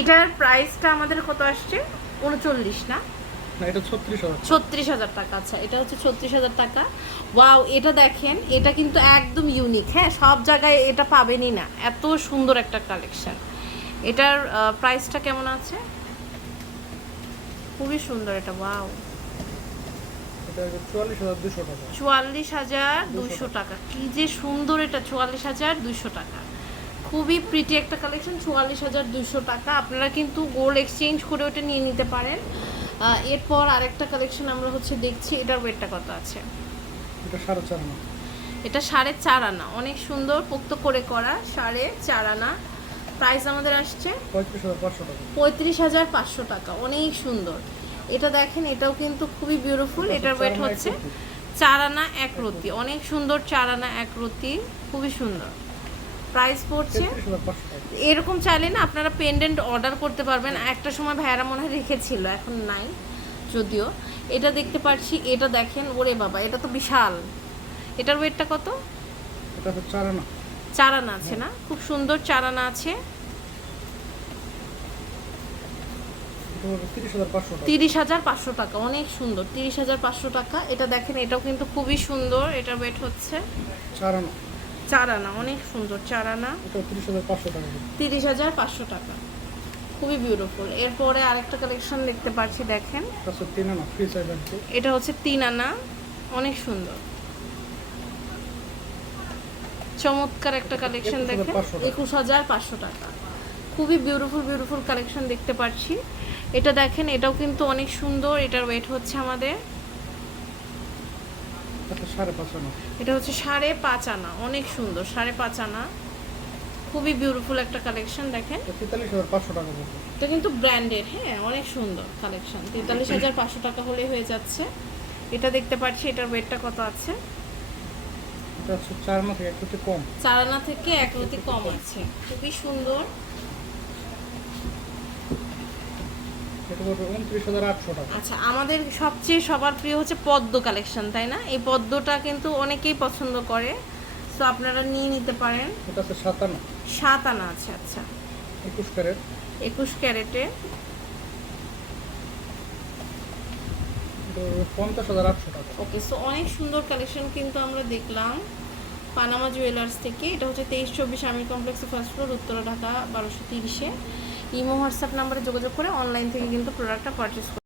এটার প্রাইসটা আমাদের কত আসছে? উনচল্লিশ না? এটা ছত্রিশ হাজার ছত্রিশ হাজার টাকা আচ্ছা এটা হচ্ছে ছত্রিশ হাজার টাকা। ওয়াও এটা দেখেন এটা কিন্তু একদম ইউনিক হ্যাঁ সব জায়গায় এটা পাবেনই না। এত সুন্দর একটা কালেকশন এটার প্রাইসটা কেমন আছে? খুবই সুন্দর এটা ওয়াও। চুয়াল্লিশ হাজার দুশো টাকা। কি যে সুন্দর এটা চুয়াল্লিশ হাজার দুইশো টাকা। খুবই প্রিটি একটা কালেকশন চুয়াল্লিশ হাজার দুশো টাকা। আপনারা কিন্তু গোল্ড এক্সচেঞ্জ করে ওটা নিয়ে নিতে পারেন। এরপর আরেকটা কালেকশন আমরা হচ্ছে দেখছি এটার ওয়েটটা কত আছে? এটা সাড়ে চার না এটা সাড়ে চার আনা। অনেক সুন্দর পোক্ত করে করা সাড়ে চার আনা। প্রাইস আমাদের আসছে পঁয়ত্রিশ হাজার পাঁচশো টাকা। পঁয়ত্রিশ হাজার পাঁচশো টাকা। অনেক সুন্দর। এটা দেখেন এটাও কিন্তু খুবই বিউটিফুল এটার ওয়েট হচ্ছে চার আনা এক রতি অনেক সুন্দর চার আনা এক রতি খুবই সুন্দর। প্রাইস পড়ছে। এরকম চাইলে না আপনারা পেন্ডেন্ট অর্ডার করতে পারবেন। একটা সময় ভাইয়ারা মনে হয় রেখেছিল এখন নাই যদিও। এটা দেখতে পাচ্ছি এটা দেখেন ওরে বাবা এটা তো বিশাল। এটার ওয়েটটা কত? এটা হচ্ছে চার আনা আছে না? খুব সুন্দর চারানা আছে। তিরিশ হাজার পাঁচশো টাকা। অনেক সুন্দর। তিরিশ হাজার পাঁচশো টাকা। এটা দেখেন এটাও কিন্তু খুবই সুন্দর। এটার ওয়েট হচ্ছে চার চার আনা অনেক সুন্দর চার আনা তিরিশ হাজার পাঁচশো টাকা। তিরিশ হাজার পাঁচশো টাকা। খুবই বিউটিফুল এরপরে আরেকটা কালেকশন দেখতে পাচ্ছি দেখেন। এটা হচ্ছে তিন আনা অনেক সুন্দর। চমৎকার একটা কালেকশন দেখেন। একুশ হাজার পাঁচশো টাকা। খুবই বিউটিফুল বিউটিফুল কালেকশন দেখতে পাচ্ছি। এটা দেখেন এটাও কিন্তু অনেক সুন্দর। এটার ওয়েট হচ্ছে আমাদের এটা হচ্ছে সাড়ে পাঁচ আনা। অনেক সুন্দর সাড়ে পাঁচ আনা। খুবই বিউটিফুল একটা কালেকশন দেখেন। তেতাল্লিশ হাজার পাঁচশো টাকা এটা কিন্তু ব্র্যান্ডেড হ্যাঁ অনেক সুন্দর কালেকশন তেতাল্লিশ হাজার পাঁচশো টাকা হলেই হয়ে যাচ্ছে। এটা দেখতে পাচ্ছি এটার ওয়েটটা কত আছে? এটা হচ্ছে চার আনা থেকে একটু কম। চার আনা থেকে এক কম। আছে। খুবই সুন্দর। এটা পড়বে উনত্রিশ হাজার আটশো টাকা। আচ্ছা আমাদের সবচেয়ে সবার প্রিয় হচ্ছে পদ্ম কালেকশন তাই না? এই পদ্মটা কিন্তু অনেকেই পছন্দ করে আপনারা নিয়ে নিতে পারেন। এটা হচ্ছে সাত আনা সাত আনা আছে আচ্ছা। একুশ ক্যারেট। একুশ ক্যারেটে। পঞ্চাশ হাজার আটশো টাকা। ওকে সো অনেক সুন্দর কালেকশন কিন্তু আমরা দেখলাম পানামা জুয়েলার্স থেকে। এটা হচ্ছে তেইশ চব্বিশ আমির কমপ্লেক্সে ফার্স্ট ফ্লোর উত্তরা ঢাকা বারোশো তিরিশে। ইমো হোয়াটসঅ্যাপ নাম্বারে যোগাযোগ করে অনলাইন থেকে কিন্তু প্রোডাক্টটা পারচেস